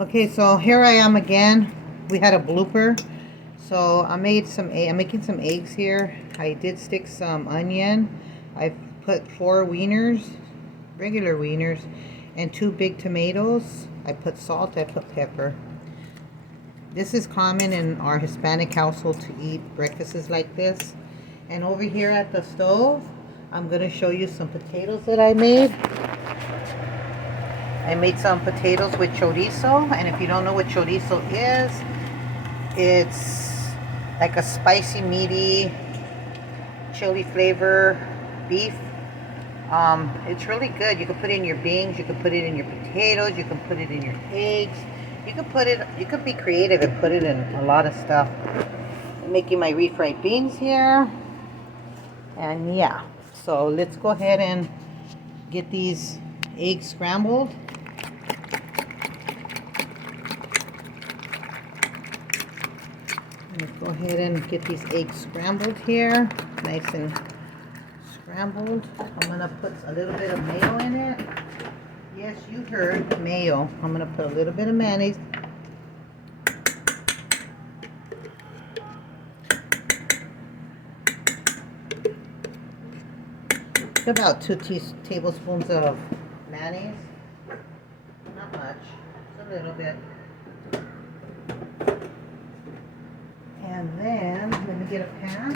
Okay, so here I am again. We had a blooper. So I'm making some eggs here. I did stick some onion. I put 4 wieners, regular wieners, and 2 big tomatoes. I put salt, I put pepper. This is common in our Hispanic household to eat breakfasts like this. And over here at the stove, I'm going to show you some potatoes that I made. I made some potatoes with chorizo, and if you don't know what chorizo is, it's like a spicy, meaty, chili flavor beef. It's really good. You can put it in your beans, you can put it in your potatoes, you can put it in your eggs. You could be creative and put it in a lot of stuff. I'm making my refried beans here. And yeah, so let's go ahead and get these eggs scrambled. Let's go ahead and get these eggs scrambled here, nice and scrambled. I'm going to put a little bit of mayo in it. Yes, you heard, mayo. I'm going to put a little bit of mayonnaise. About 2 tablespoons of mayonnaise. Not much, just a little bit. And then, let me get a pan.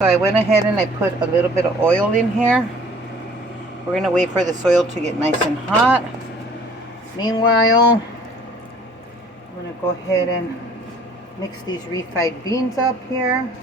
So I went ahead and I put a little bit of oil in here. We're going to wait for this oil to get nice and hot. Meanwhile, I'm going to go ahead and mix these refried beans up here.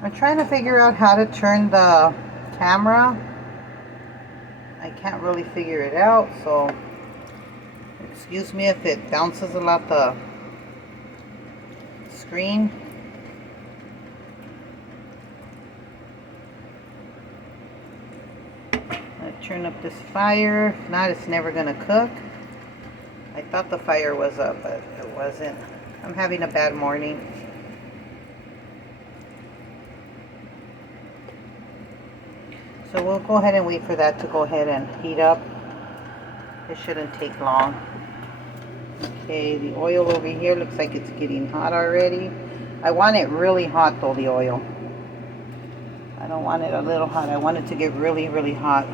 I'm trying to figure out how to turn the camera. I can't really figure it out, so excuse me if it bounces a lot the screen. I turn up this fire. If not, it's never gonna cook. I thought the fire was up, but it wasn't. I'm having a bad morning. So we'll go ahead and wait for that to go ahead and heat up. It shouldn't take long. Okay, the oil over here looks like it's getting hot already. I want it really hot though, the oil. I don't want it a little hot. I want it to get really, really hot.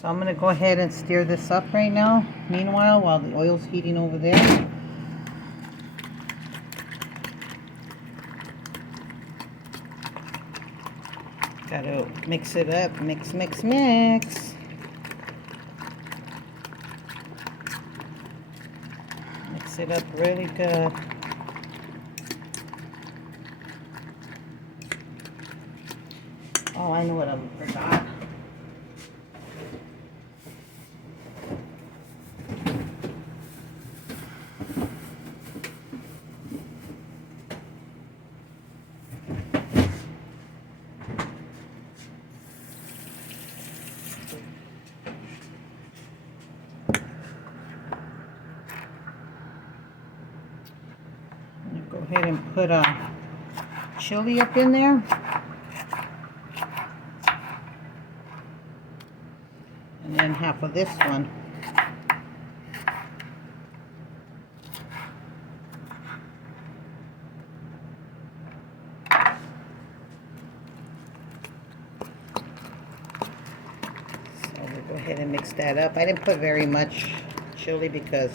So I'm going to go ahead and stir this up right now. Meanwhile, while the oil's heating over there. Gotta mix it up. Mix, mix, mix. Mix it up really good. Oh, I know what I forgot. Go ahead and put a chili up in there. And then half of this one. So we'll go ahead and mix that up. I didn't put very much chili because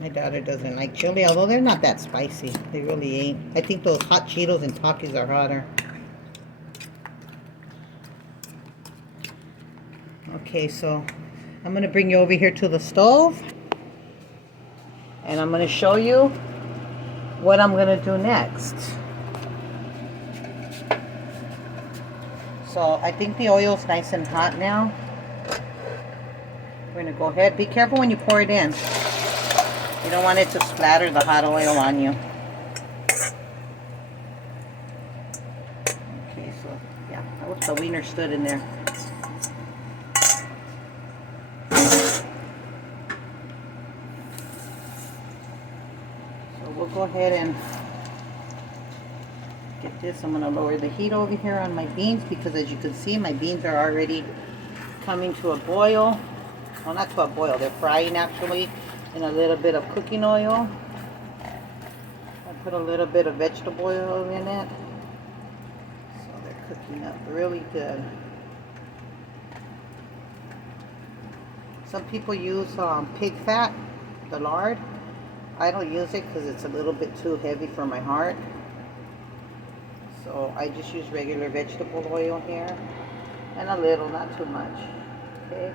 my daughter doesn't like chili, although they're not that spicy. They really ain't. I think those hot Cheetos and Takis are hotter. Okay, so I'm going to bring you over here to the stove. And I'm going to show you what I'm going to do next. So I think the oil's nice and hot now. We're going to go ahead. Be careful when you pour it in. You don't want it to splatter the hot oil on you. Okay, Okay, so yeah, the wiener stood in there. So we'll go ahead and get this. I'm going to lower the heat over here on my beans because as you can see, my beans are already coming to a boil. Well, not to a boil, they're frying actually in a little bit of cooking oil. I put a little bit of vegetable oil in it. So they're cooking up really good. Some people use pig fat, the lard. I don't use it because it's a little bit too heavy for my heart. So I just use regular vegetable oil here. And a little, not too much. Okay.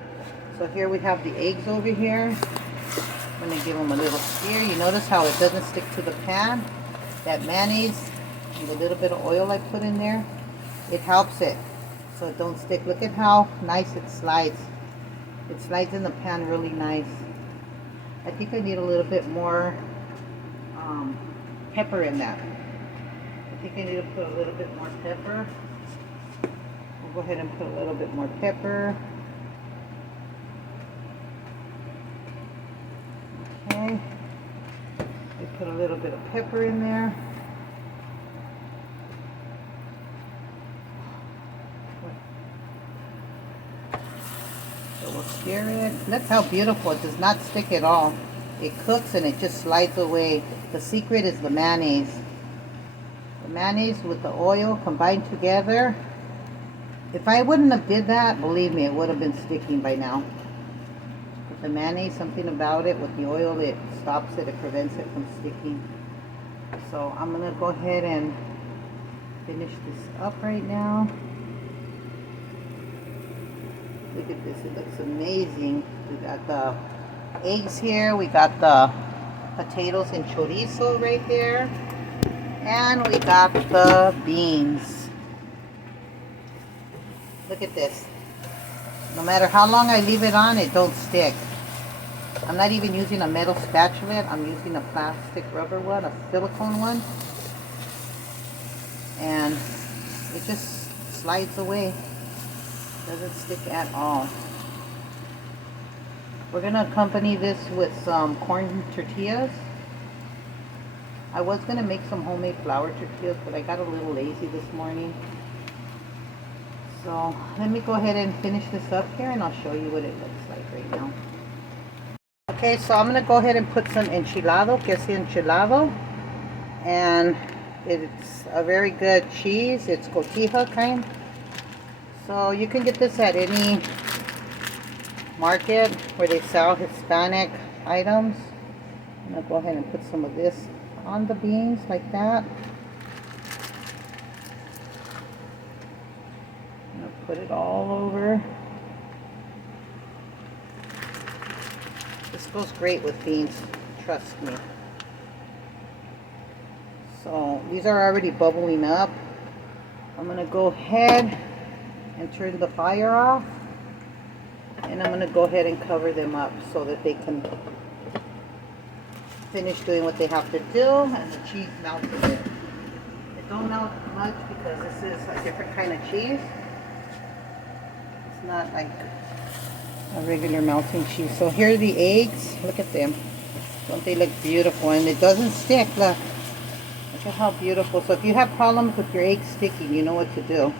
So here we have the eggs over here. I'm going to give them a little stir. You notice how it doesn't stick to the pan? That mayonnaise and the little bit of oil I put in there, it helps it so it don't stick. Look at how nice it slides. It slides in the pan really nice. I think I need a little bit more pepper in that. I think I need to put a little bit more pepper. We'll go ahead and put a little bit more pepper. Okay. We put a little bit of pepper in there. So we'll stir it. Look how beautiful. It does not stick at all. It cooks and it just slides away. The secret is the mayonnaise. The mayonnaise with the oil combined together. If I wouldn't have did that, believe me, it would have been sticking by now. With the mayonnaise, something about it, with the oil, it stops it, it prevents it from sticking. So I'm going to go ahead and finish this up right now. Look at this, it looks amazing. We got the eggs here, we got the potatoes and chorizo right there, and we got the beans. Look at this. No matter how long I leave it on, it don't stick. I'm not even using a metal spatula, I'm using a plastic rubber one, a silicone one, and it just slides away. Doesn't stick at all. We're going to accompany this with some corn tortillas. I was going to make some homemade flour tortillas, but I got a little lazy this morning. So let me go ahead and finish this up here and I'll show you what it looks like right now. Okay, so I'm going to go ahead and put some enchilado, queso enchilado. And it's a very good cheese. It's cotija kind. So you can get this at any market where they sell Hispanic items. I'm going to go ahead and put some of this on the beans like that. I'm going to put it all over. This goes great with beans, trust me. So these are already bubbling up. I'm going to go ahead and turn the fire off, and I'm going to go ahead and cover them up so that they can finish doing what they have to do, and the cheese melts a bit. It don't melt much because this is a different kind of cheese. It's not like a regular melting cheese. So here are the eggs. Look at them. Don't they look beautiful? And it doesn't stick. Look at how beautiful. So if you have problems with your eggs sticking, you know what to do.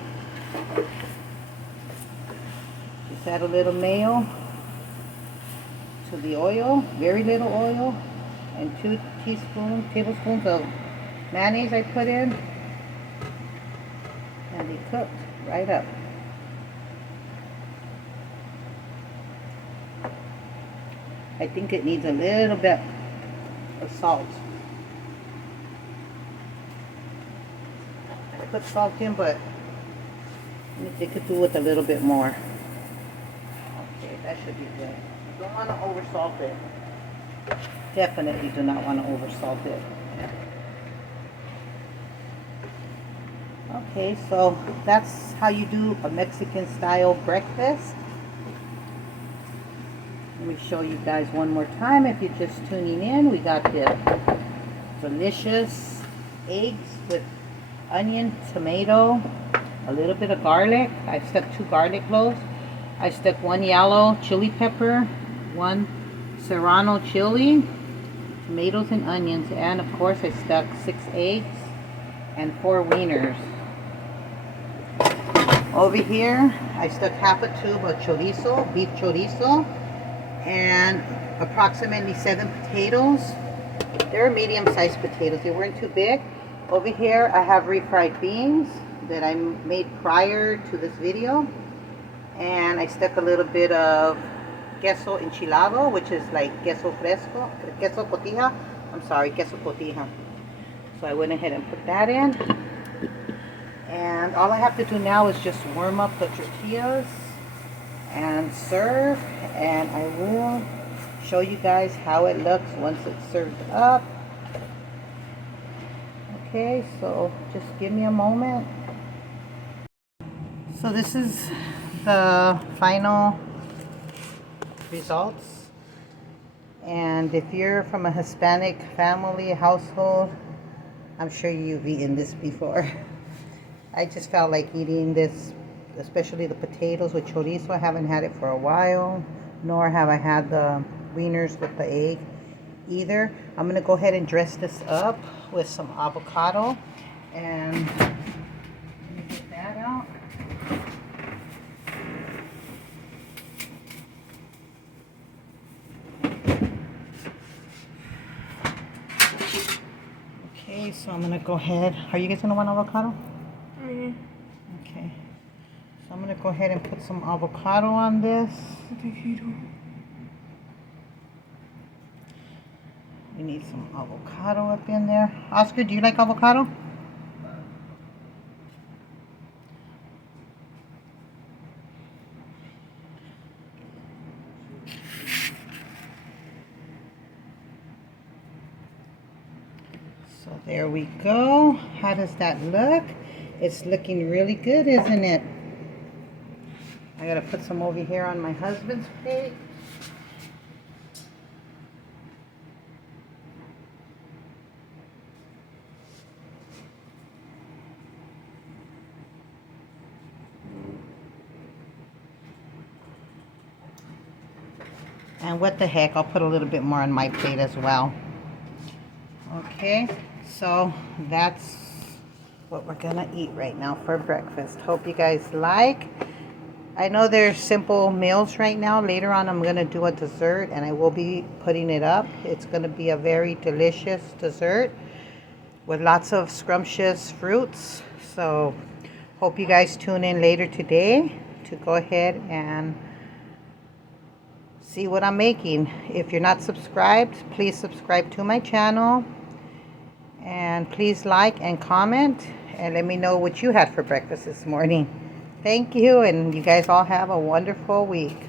Just add a little mayo to the oil, very little oil, and 2 tablespoons of mayonnaise I put in, and they cooked right up. I think it needs a little bit of salt. I put salt in, but they could do with a little bit more. Okay, that should be good. You don't want to oversalt it. Definitely do not want to oversalt it. Okay, so that's how you do a Mexican style breakfast. Let me show you guys one more time if you're just tuning in. We got the delicious eggs with onion, tomato, a little bit of garlic. I stuck 2 garlic cloves. I stuck 1 yellow chili pepper, 1 serrano chili, tomatoes and onions, and of course I stuck 6 eggs and 4 wieners. Over here, I stuck half a tube of chorizo, beef chorizo, and approximately 7 potatoes. They're medium-sized potatoes. They weren't too big. Over here, I have refried beans that I made prior to this video. And I stuck a little bit of queso enchilado, which is like queso fresco, queso cotija. I'm sorry, queso cotija. So I went ahead and put that in. And all I have to do now is just warm up the tortillas and serve. And I will show you guys how it looks once it's served up. Okay, so just give me a moment. So this is the final results. And if you're from a Hispanic family household, I'm sure you've eaten this before. I just felt like eating this, especially the potatoes with chorizo. I haven't had it for a while, nor have I had the wieners with the egg either. I'm gonna go ahead and dress this up with some avocado, and let me get that out. Okay, so I'm gonna go ahead. Are you guys gonna want avocado? Mm-hmm. Okay. So I'm gonna go ahead and put some avocado on this. We need some avocado up in there. Oscar, do you like avocado? So there we go. How does that look? It's looking really good, isn't it? I gotta put some over here on my husband's plate. And what the heck, I'll put a little bit more on my plate as well. Okay, so that's what we're gonna eat right now for breakfast. Hope you guys like. I know there's simple meals right now. Later on I'm gonna do a dessert and I will be putting it up. It's gonna be a very delicious dessert with lots of scrumptious fruits. So hope you guys tune in later today to go ahead and see what I'm making. If you're not subscribed, please subscribe to my channel. And please like and comment and let me know what you had for breakfast this morning. Thank you, and you guys all have a wonderful week.